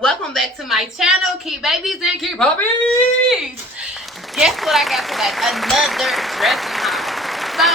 Welcome back to my channel, Key Babies and Key Puppies. Guess what I got today? Another dressing haul. So,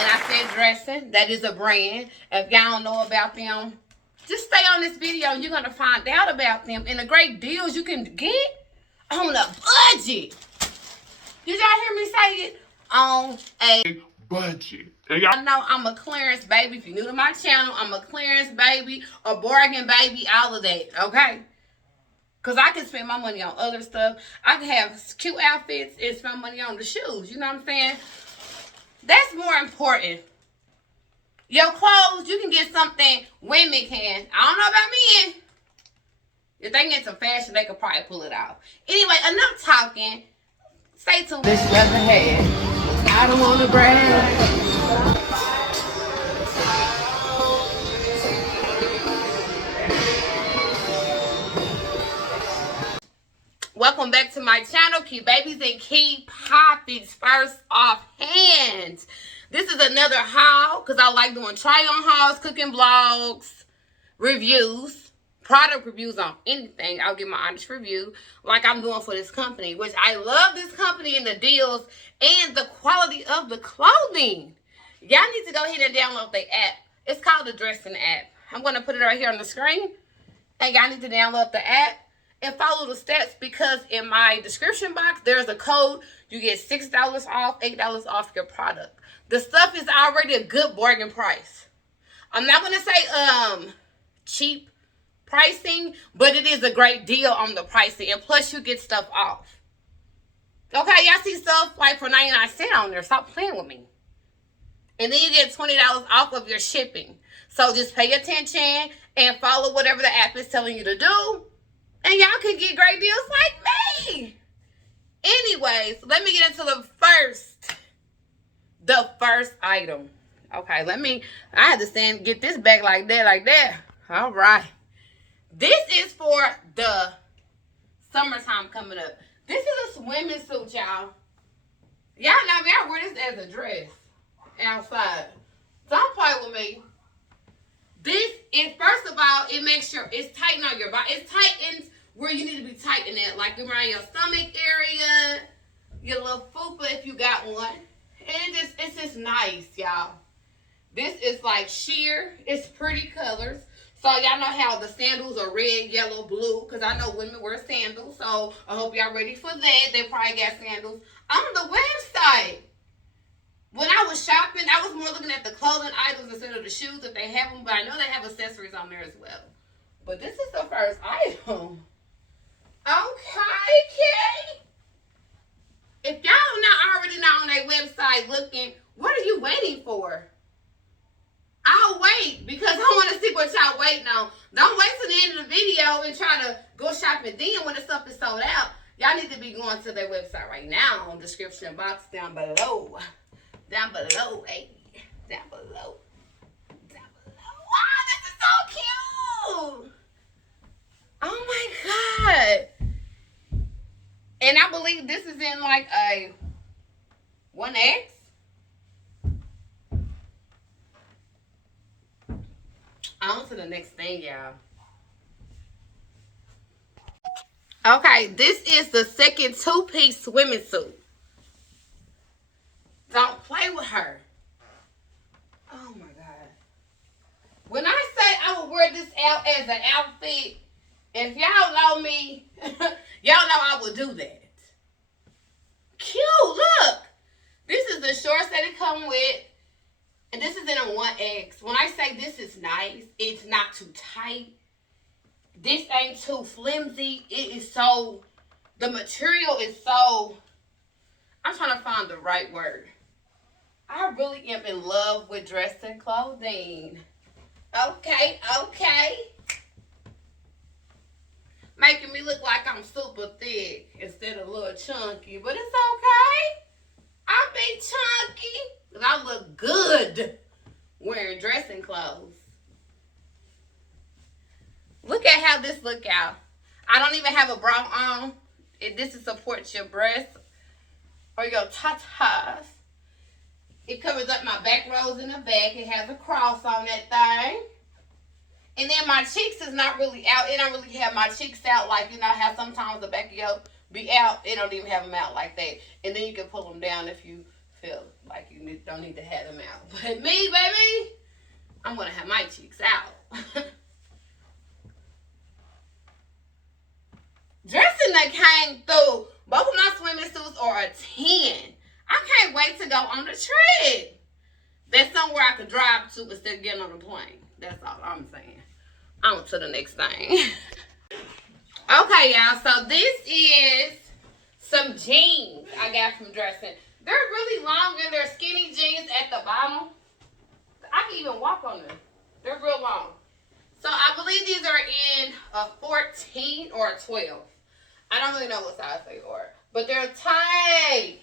and I said Dressin, that is a brand. If y'all don't know about them, just stay on this video and you're going to find out about them and the great deals you can get on a budget. Did y'all hear me say it? On a budget. I know I'm a clearance baby. If you're new to my channel, I'm a clearance baby, a bargain baby, all of that, okay? Because I can spend my money on other stuff. I can have cute outfits and spend money on the shoes. You know what I'm saying? That's more important. Your clothes, you can get something women can. I don't know about men. If they get some fashion, they could probably pull it off. Anyway, enough talking. Stay tuned. This leather head. I don't want to brag. Welcome back to my channel, Key Babies and Key Puppies. First off hand, this is another haul because I like doing try-on hauls, cooking vlogs, reviews, product reviews on anything. I'll give my honest review like I'm doing for this company, which I love this company and the deals and the quality of the clothing. Y'all need to go ahead and download the app. It's called the Dressin app. I'm going to put it right here on the screen. And y'all need to download the app and follow the steps because in my description box, there's a code. You get $6 off, $8 off your product. The stuff is already a good bargain price. I'm not going to say cheap pricing, but it is a great deal on the pricing. And plus, you get stuff off. Okay, y'all see stuff like for 99¢ on there. Stop playing with me. And then you get $20 off of your shipping. So just pay attention and follow whatever the app is telling you to do. And y'all can get great deals like me. Anyways, let me get into the first item. Okay, I had to get this back like that. All right. This is for the summertime coming up. This is a swimming suit, y'all. Y'all know me, I wear this as a dress outside. Don't play with me. This is, first of all, it makes sure it's tight on your body. It's tightens where you need to be tightened at, like around your stomach area, your little fupa if you got one. And it's just nice, y'all. This is like sheer. It's pretty colors. So y'all know how the sandals are red, yellow, blue, because I know women wear sandals. So I hope y'all ready for that. They probably got sandals on the website. When I was shopping, I was more looking at the clothing items instead of the shoes if they have them. But I know they have accessories on there as well. But this is the first item. Okay, Kay. If y'all not already not on their website looking, what are you waiting for? I'll wait because I want to see what y'all waiting on. Don't wait till the end of the video and try to go shopping then when the stuff is sold out. Y'all need to be going to their website right now on the description box down below. Down below, hey. Down below. Down below. Wow, this is so cute. Oh my God. And I believe this is in like a 1X. On to the next thing, y'all. Okay, this is the second two-piece swimming suit. Don't play with her. Oh my God. When I say I would wear this out as an outfit, if y'all know me, y'all know I would do that. Cute, look. This is the shorts that it come with. And this is in a 1X. When I say this is nice, it's not too tight. This ain't too flimsy. It is so, the material is so, I'm trying to find the right word. I really am in love with dressing clothing. Okay. Making me look like I'm super thick instead of a little chunky. But it's okay. I'll be chunky. Because I look good wearing dressing clothes. Look at how this look out. I don't even have a bra on. This is support your breasts or your tatas. It covers up my back rows in the back. It has a cross on that thing. And then my cheeks is not really out. It don't really have my cheeks out like, you know how sometimes the back of your be out. It don't even have them out like that. And then you can pull them down if you feel like you don't need to have them out. But me, baby, I'm going to have my cheeks out. Dressin that came through. Both of my swimming suits are a 10. I can't wait to go on the trip. That's somewhere I could drive to instead of getting on a plane. That's all I'm saying. On to the next thing. Okay, y'all. So this is some jeans I got from Dressin. They're really long and they're skinny jeans at the bottom. I can even walk on them. They're real long. So I believe these are in a 14 or a 12. I don't really know what size they are. But they're tight.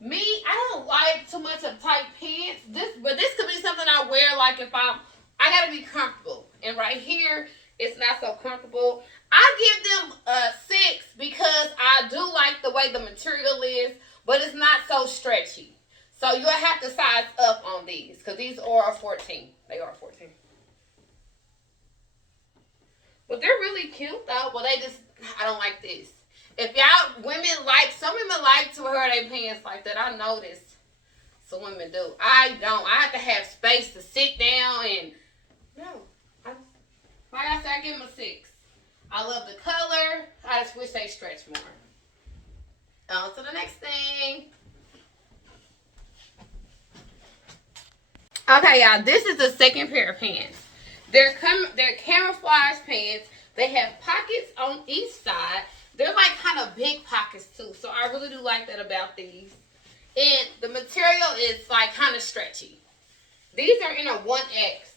Me, I don't like too much of tight pants. But this could be something I wear like if I gotta be comfortable. And right here, it's not so comfortable. I give them a 6 because I do like the way the material is, but it's not so stretchy. So you'll have to size up on these because these are a 14. They are 14. But they're really cute though, but I don't like this. If y'all some women like to wear their pants like that. I noticed some women do. I don't. I have to have space to sit down and, no. Like I said, I give them a 6. I love the color. I just wish they stretch more. On to the next thing. Okay, y'all. This is the second pair of pants. They're camouflage pants. They have pockets on each side. They're like kind of big pockets too. So I really do like that about these. And the material is like kind of stretchy. These are in a 1X.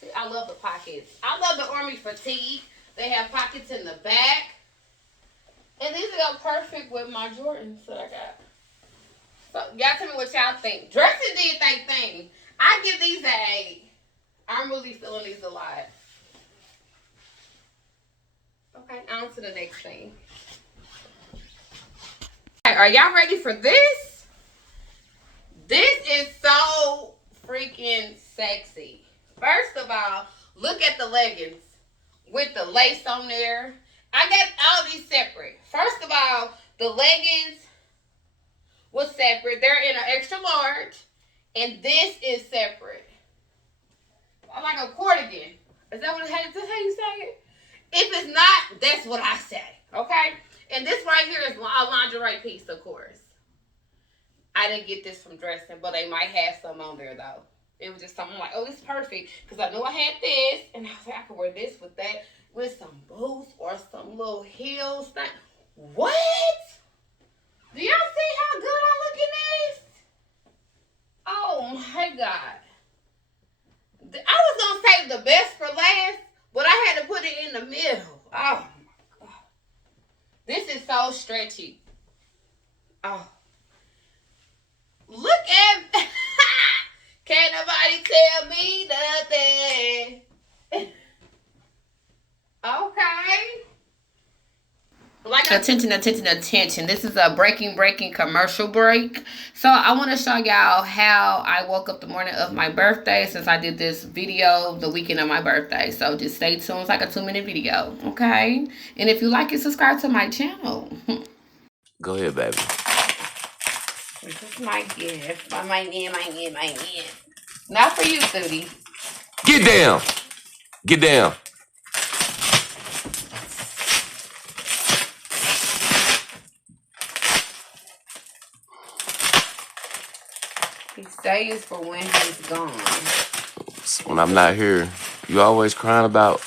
See, I love the pockets. I love the army fatigue. They have pockets in the back. And these go perfect with my Jordans that I got. So y'all tell me what y'all think. Dressin did their thing. I give these an 8. I'm really feeling these a lot. Okay, on to the next thing. Okay, are y'all ready for this? This is so freaking sexy. First of all, look at the leggings with the lace on there. I got all these separate. First of all, the leggings was separate. They're in an extra large. And this is separate. Like a Cardigan. Is that how you say it? If it's not, that's what I say. Okay? And this right here is a lingerie piece, of course. I didn't get this from Dressin, but they might have some on there, though. It was just something like, oh, it's perfect. Because I knew I had this. And I was like, I could wear this with that. With some boots or some little heels. What? Do y'all see how good I look in this? Oh, my God. I was going to save the best for last, but I had to put it in the middle. Oh, my God. This is so stretchy. Oh. Look at... Can't nobody tell me nothing. Okay. Like attention. This is a breaking commercial break. So I want to show y'all how I woke up the morning of my birthday, since I did this video the weekend of my birthday. So just stay tuned. It's like a 2-minute video. Okay. And if you like it, subscribe to my channel. Go ahead, baby. This is my gift. My gift. Not for you, Sootie. Get down. Get down. He stays for when he's gone. When I'm not here, you always crying about,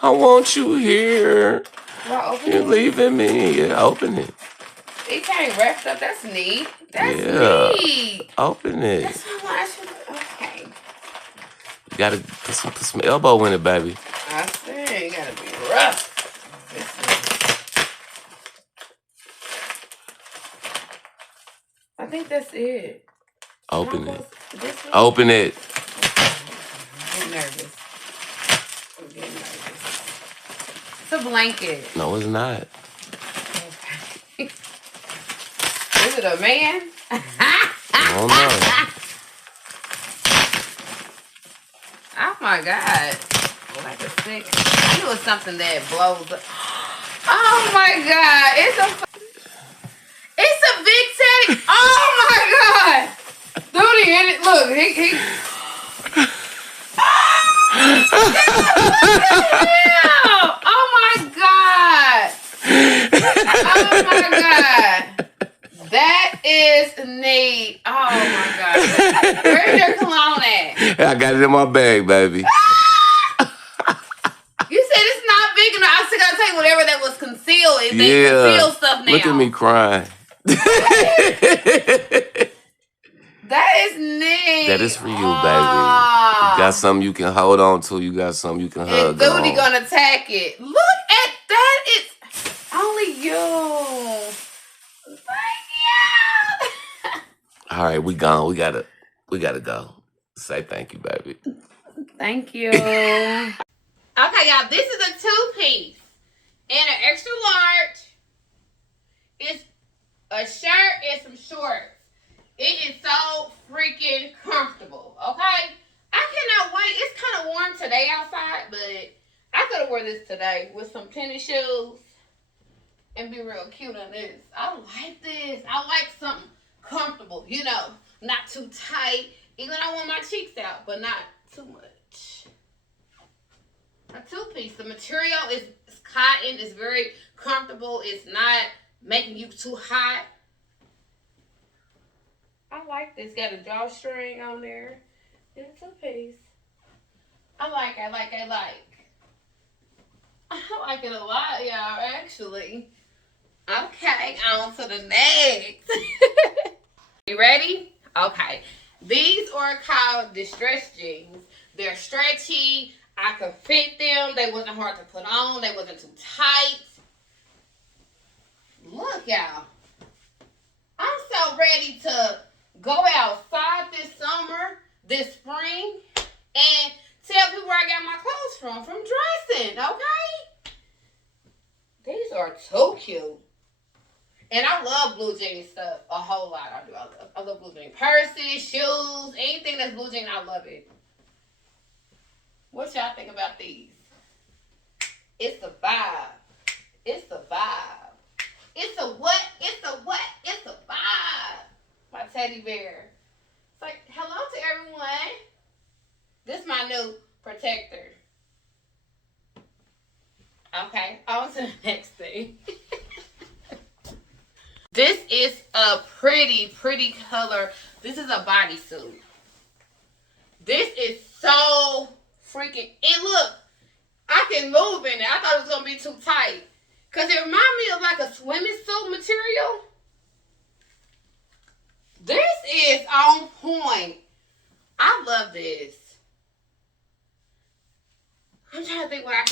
I want you here. Well, You're leaving me. Yeah, open it. It ain't wrapped up. That's neat. That's neat. Open it. That's what I should. Okay. You gotta put some elbow in it, baby. I see. You gotta be rough. I think that's it. Open it. Open it. I'm getting nervous. It's a blanket. No, it's not. Okay. Is it a man? I don't know. my God. Like a stick. I knew it was something that blows up. Oh my God. It's a big teddy. Oh my God. Dude, look, he oh my God. Oh my God. That is neat. Oh my God. Where's your cologne at? I got it in my bag, baby. You said it's not big enough. I still gotta take whatever that was concealed. They conceal stuff now. Look at me crying. That is neat. That is for you, baby. You got something you can hold on to. You got something you can hug and Duty gonna attack it. Look at that. It's only you. Thank you. All right, we gone. We gotta go. Say thank you, baby. Thank you. Okay, y'all. This is a 2-piece and an extra large. It's a shirt and some shorts. It is so freaking comfortable, okay? I cannot wait. It's kind of warm today outside, but I could have worn this today with some tennis shoes and be real cute in this. I like this. I like something comfortable, you know, not too tight. Even I want my cheeks out, but not too much. A 2-piece. The material is cotton. It's very comfortable. It's not making you too hot. I like this. Got a drawstring on there. It's a 2-piece. I like it a lot, y'all, actually. Okay, on to the next. You ready? Okay. These are called distressed jeans. They're stretchy. I could fit them. They wasn't hard to put on. They wasn't too tight. Look, y'all. I'm so ready to go outside this summer, this spring, and tell people where I got my clothes from Dressin, okay? These are so cute. And I love blue jean stuff a whole lot. I do. I love blue jean purses, shoes, anything that's blue jean, I love it. What y'all think about these? It's a vibe. It's a vibe. It's a what? It's a what? It's a vibe. My teddy bear. It's like, hello to everyone. This is my new protector. Okay, on to the next thing. This is a pretty color. This is a bodysuit. This is so freaking, and look, I can move in it. I thought it was going to be too tight. Because it reminds me of like a swimming suit material. This is on point. I love this. I'm trying to think what I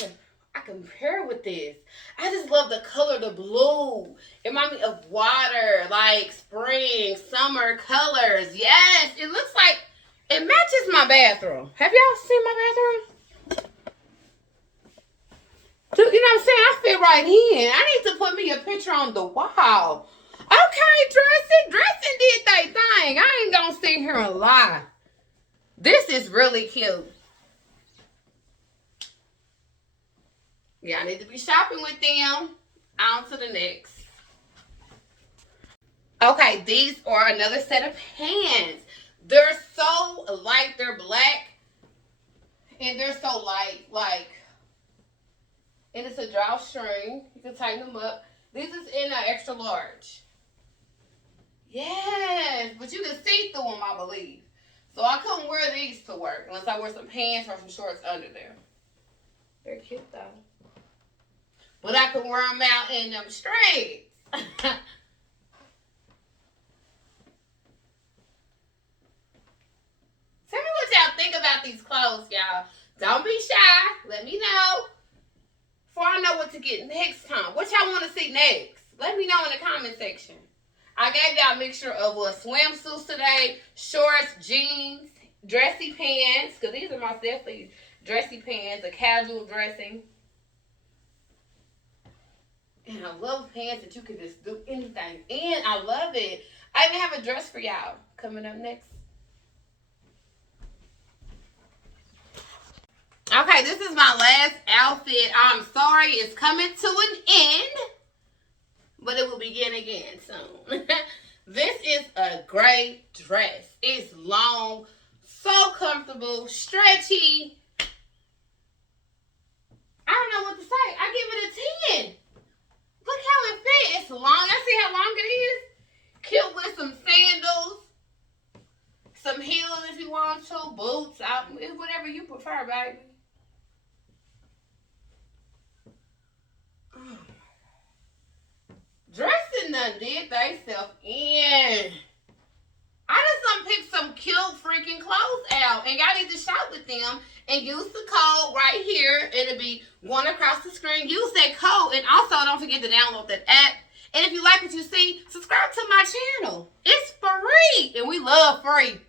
can pair with this. I just love the color, the blue. It reminds me of water, like spring, summer colors. Yes, it looks like it matches my bathroom. Have y'all seen my bathroom? Dude, you know what I'm saying? I fit right in. I need to put me a picture on the wall. Okay, Dressin did that thing. I ain't gonna sit here and lie. This is really cute. Yeah, I need to be shopping with them. On to the next. Okay, these are another set of pants. They're so light. They're black. And they're so light. And it's a drawstring. You can tighten them up. This is in an extra large. Yes, but you can see through them, I believe. So I couldn't wear these to work unless I wear some pants or some shorts under there. They're cute though. But I could wear them out in them straights. Tell me what y'all think about these clothes, y'all. Don't be shy. Let me know. Before I know what to get next time. What y'all want to see next? Let me know in the comment section. I gave y'all a mixture of swimsuits today, shorts, jeans, dressy pants, because these are my definitely dressy pants, a casual dressing. And I love pants that you can just do anything in. I love it. I even have a dress for y'all coming up next. Okay, this is my last outfit. I'm sorry, it's coming to an end, but it will begin again soon. This is a great dress. It's long, so comfortable, stretchy. I don't know what to say. I give it a 10. Look how it fits. It's long. I see how long it is. Cute with some sandals, some heels if you want to, boots, whatever you prefer, baby. Dressin done did they self in. I just done picked some cute freaking clothes out, and y'all need to shop with them and use the code right here. It'll be one across the screen. Use that code, and also don't forget to download that app. And if you like what you see, subscribe to my channel. It's free, and we love free.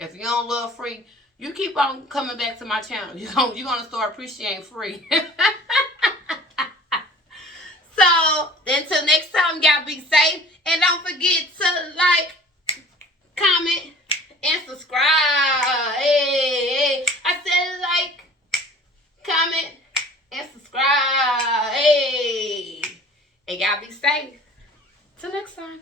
If you don't love free, you keep on coming back to my channel. You're gonna start appreciating free. So until next time, y'all be safe, and don't forget to like, comment, and subscribe. Hey, I said like, comment, and subscribe. Hey, and y'all be safe. Till next time.